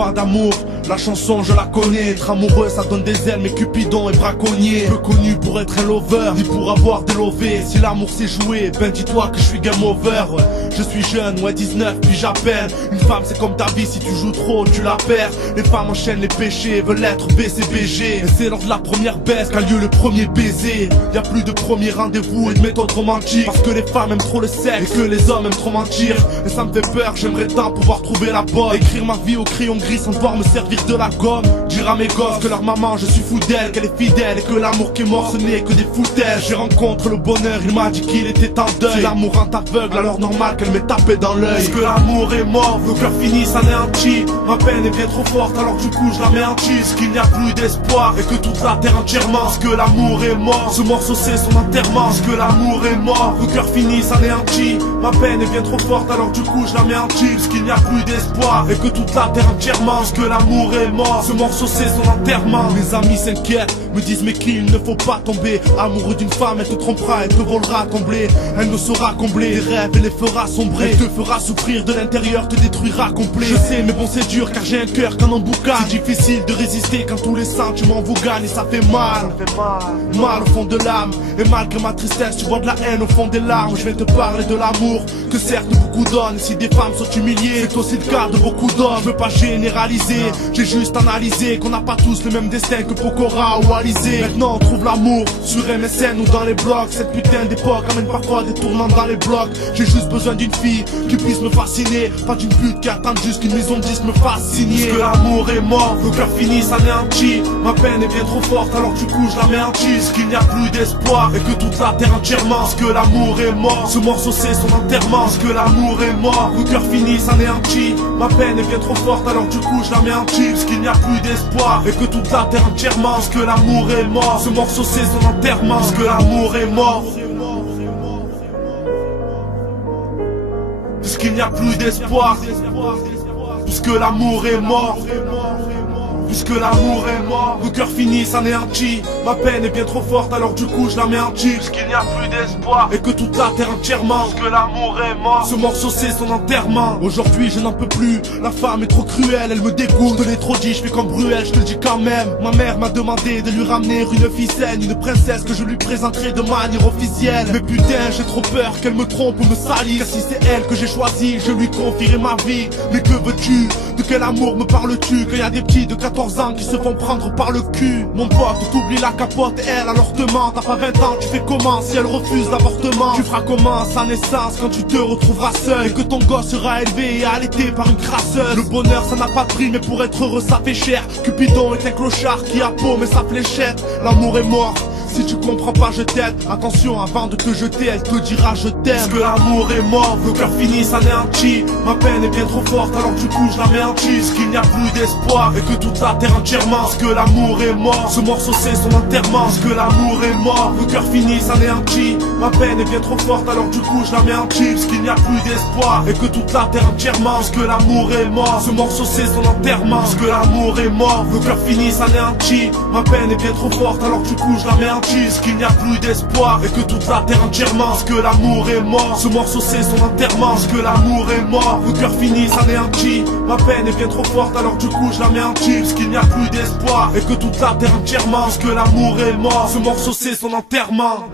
pas d'amour, la chanson je la connais. Être amoureux ça donne des ailes, mais Cupidon est braconnier. Peu connu pour être un lover, ni pour avoir des lovés. Si l'amour c'est joué, ben dis-toi que je suis game over. Je suis jeune, ouais 19 puis j'appelle. Une femme c'est comme ta vie, si tu joues trop tu la perds. Les femmes enchaînent les péchés, veulent être BCBG. Et c'est lors de la première baisse qu'a lieu le premier baiser. Y'a plus de premier rendez-vous et de méthode romantique. Parce que les femmes aiment trop le sexe et que les hommes aiment trop mentir. Et ça me fait peur, j'aimerais tant pouvoir trouver la bonne. Écrire ma vie au crayon gris sans devoir me servir de la gomme. Dire à mes gosses que leur maman je suis fou d'elle, qu'elle est fidèle et que l'amour qui est mort ce n'est que des foutaises. J'ai rencontré le bonheur, il m'a dit qu'il était en deuil. Si l'amour rend aveugle, alors normal qu'elle m'ait tapé dans l'œil. Parce que l'amour est mort, le cœur finit s'anéantit. Ma peine est bien trop forte, alors du coup je la mets en cheese. Qu'il n'y a plus d'espoir et que toute la terre entièrement. Parce que l'amour est mort, ce morceau c'est son enterrement. Parce que l'amour est mort, le cœur finit s'anéantit. Ma peine est bien trop forte, alors du coup je la mets en cheese. Parce qu'il n'y a plus d'espoir et que toute la terre entièrement. Parce que l'amour est mort, ce morceau c'est son enterrement. Mes amis s'inquiètent, me disent mais qu'il ne faut pas tomber amoureux d'une femme, elle te trompera, elle te volera ton blé. Elle ne saura combler tes rêves et les fera sombrer. Elle te fera souffrir de l'intérieur, te détruira complet. Je sais mais bon c'est dur car j'ai un cœur qu'un emboucane. C'est difficile de résister quand tous les sentiments vous gagnent. Et ça fait mal, mal au fond de l'âme. Et malgré ma tristesse tu vois de la haine au fond des larmes. Je vais te parler de l'amour que certes beaucoup donnent. Si des femmes sont humiliées, c'est aussi le cas de beaucoup d'hommes. Je veux pas généraliser, j'ai juste analysé qu'on n'a pas tous le même destin que Pokora ou Alizé. Maintenant on trouve l'amour sur MSN ou dans les blogs. Cette putain d'époque amène parfois des tournants dans les blocs. J'ai juste besoin d'une fille qui puisse me fasciner, pas d'une pute qui attend juste qu'une maison de disques me fasse signer. Parce que l'amour est mort, le cœur finit s'anéantit. Ma peine est bien trop forte, alors du coup je la mets en cheese. Qu'il n'y a plus d'espoir et que toute la terre entièrement. Parce que l'amour est mort, ce morceau c'est son enterrement. Parce que l'amour est mort, le cœur finit s'anéantit. Ma peine est bien trop forte, alors du coup je la mets en cheese. Parce qu'il n'y a plus d'espoir et que toute la terre entièrement. Parce que l'amour est mort, ce morceau c'est son enterrement. Parce que l'amour est mort, puisqu'il n'y a plus d'espoir, puisque l'amour est mort, puisque l'amour est mort, le cœur finit s'anéantit. Ma peine est bien trop forte, alors du coup je la mets en cheese. Puisqu'il n'y a plus d'espoir et que toute la terre entièrement. Parce que l'amour est mort, ce morceau c'est son enterrement. Aujourd'hui je n'en peux plus, la femme est trop cruelle, elle me dégoûte. Je te l'ai trop dit, je fais comme Bruel, je te le dis quand même. Ma mère m'a demandé de lui ramener une fille saine, une princesse que je lui présenterai de manière officielle. Mais putain j'ai trop peur qu'elle me trompe ou me salisse. Car si c'est elle que j'ai choisi, je lui confierai ma vie. Mais que veux-tu, de quel amour me parles-tu? Quand y a des petits de 14 ans qui se font prendre par le cul. Mon pote, t'oublies la capote et elle alors te ment. T'as pas 20 ans, tu fais comment si elle refuse l'avortement? Tu feras comment à sa naissance quand tu te retrouveras seul et que ton gosse sera élevé et allaité par une crasseuse? Le bonheur ça n'a pas de prix mais pour être heureux ça fait cher. Cupidon est un clochard qui a paumé sa fléchette. L'amour est mort, si tu comprends pas je t'aide. Attention avant de te jeter elle te dira je t'aime. Parce que l'amour est mort, le cœur finit s'anéantit. Ma peine est bien trop forte alors du coup je la mets en cheese. Qu'il n'y a plus d'espoir et que toute la terre entièrement. Parce que l'amour est mort, ce morceau c'est son enterrement. Parce que l'amour est mort, le cœur finit s'anéantit. Ma peine est bien trop forte alors du coup je la mets en cheese. Parce qu'il n'y a plus d'espoir et que toute la terre entièrement. Parce que l'amour est mort, ce morceau c'est son enterrement. Parce que l'amour est mort, le cœur finit s'anéantit. Ma peine est bien trop forte alors du coup je la mets en cheese. Qu'il n'y a plus d'espoir et que toute la terre entièrement. Parce que l'amour est mort, ce morceau c'est son enterrement. Parce que l'amour est mort, le cœur finit s'anéantit. Ma peine est bien trop forte alors du coup je la mets en cheese. Parce qu'il n'y a plus d'espoir et que toute la terre entièrement. Parce que l'amour est mort, ce morceau c'est son enterrement.